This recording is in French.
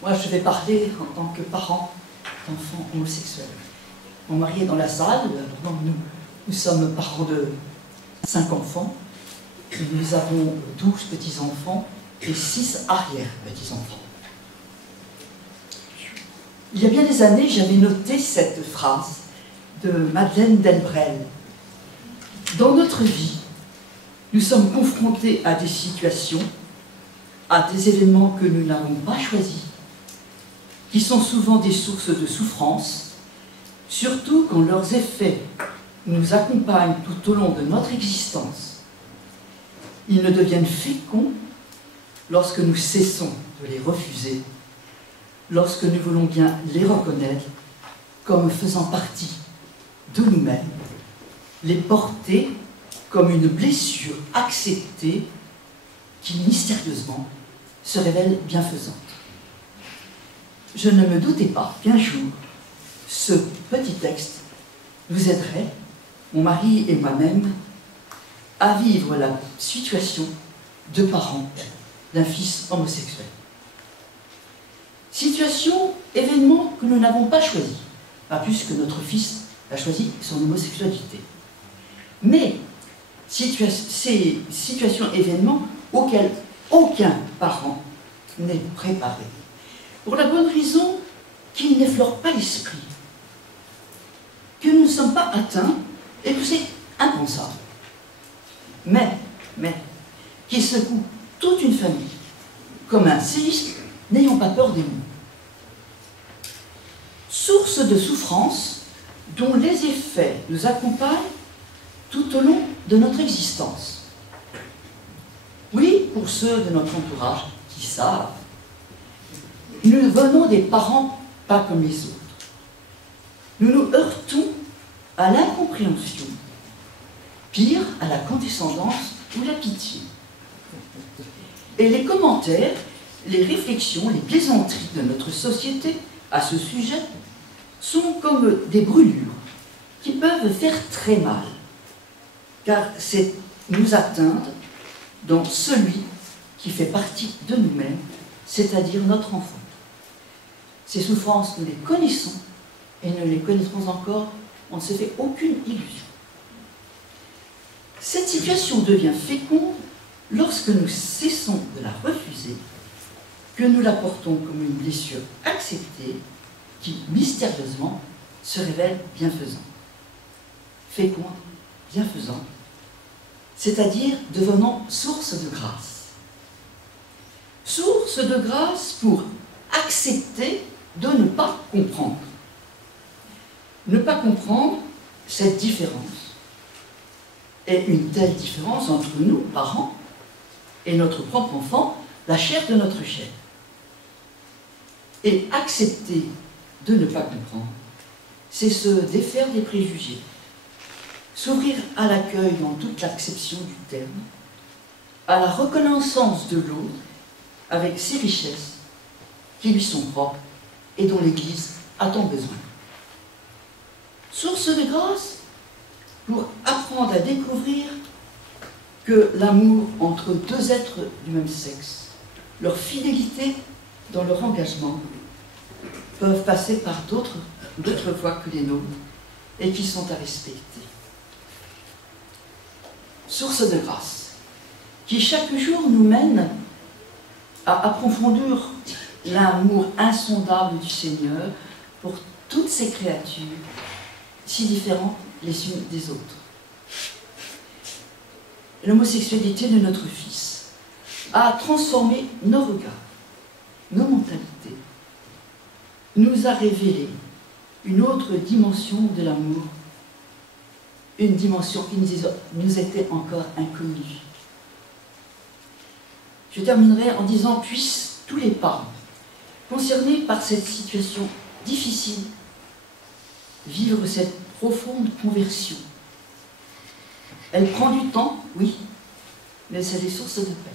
Moi, je vais parler en tant que parent d'enfants homosexuels. Mon mari est dans la salle, donc nous sommes parents de 5 enfants. Nous avons 12 petits-enfants et 6 arrière-petits-enfants. Il y a bien des années, j'avais noté cette phrase de Madeleine Delbrel. Dans notre vie, nous sommes confrontés à des situations, à des événements que nous n'avons pas choisis, qui sont souvent des sources de souffrance, surtout quand leurs effets nous accompagnent tout au long de notre existence. Ils ne deviennent féconds lorsque nous cessons de les refuser, lorsque nous voulons bien les reconnaître comme faisant partie de nous-mêmes, les porter comme une blessure acceptée qui mystérieusement se révèle bienfaisante. Je ne me doutais pas qu'un jour, ce petit texte nous aiderait, mon mari et moi-même, à vivre la situation de parents d'un fils homosexuel. Situation, événement que nous n'avons pas choisi, pas plus que notre fils a choisi son homosexualité. Mais ces situations, événements auxquels aucun parent n'est préparé. Pour la bonne raison qu'ils n'effleurent pas l'esprit, que nous ne sommes pas atteints et que c'est impensable. Mais, qui secoue toute une famille, comme un séisme, n'ayons pas peur des mots. Source de souffrance dont les effets nous accompagnent tout au long de notre existence. Oui, pour ceux de notre entourage qui savent, nous venons des parents pas comme les autres. Nous nous heurtons à l'incompréhension, pire à la condescendance ou la pitié. Et les commentaires, les réflexions, les plaisanteries de notre société à ce sujet sont comme des brûlures qui peuvent faire très mal, car c'est nous atteindre dans celui qui fait partie de nous-mêmes, c'est-à-dire notre enfant. Ces souffrances, nous les connaissons et nous les connaîtrons encore, on ne se fait aucune illusion. Cette situation devient féconde lorsque nous cessons de la refuser, que nous la portons comme une blessure acceptée qui, mystérieusement, se révèle bienfaisante. Féconde, bienfaisante, c'est-à-dire devenant source de grâce. Source de grâce pour accepter de ne pas comprendre. Ne pas comprendre cette différence. Et une telle différence entre nous, parents, et notre propre enfant, la chair de notre chair. Et accepter de ne pas comprendre, c'est se défaire des préjugés, s'ouvrir à l'accueil dans toute l'acception du terme, à la reconnaissance de l'autre avec ses richesses qui lui sont propres et dont l'Église a tant besoin. Source de grâce pour apprendre à découvrir que l'amour entre deux êtres du même sexe, leur fidélité dans leur engagement, peuvent passer par d'autres voies que les nôtres et qui sont à respecter. Source de grâce qui chaque jour nous mène à approfondir l'amour insondable du Seigneur pour toutes ces créatures si différentes les unes des autres. L'homosexualité de notre Fils a transformé nos regards, nos mentalités, nous a révélé une autre dimension de l'amour, une dimension qui nous était encore inconnue. Je terminerai en disant: puissent tous les parents concernés par cette situation difficile vivre cette profonde conversion. Elle prend du temps, oui, mais c'est des sources de paix.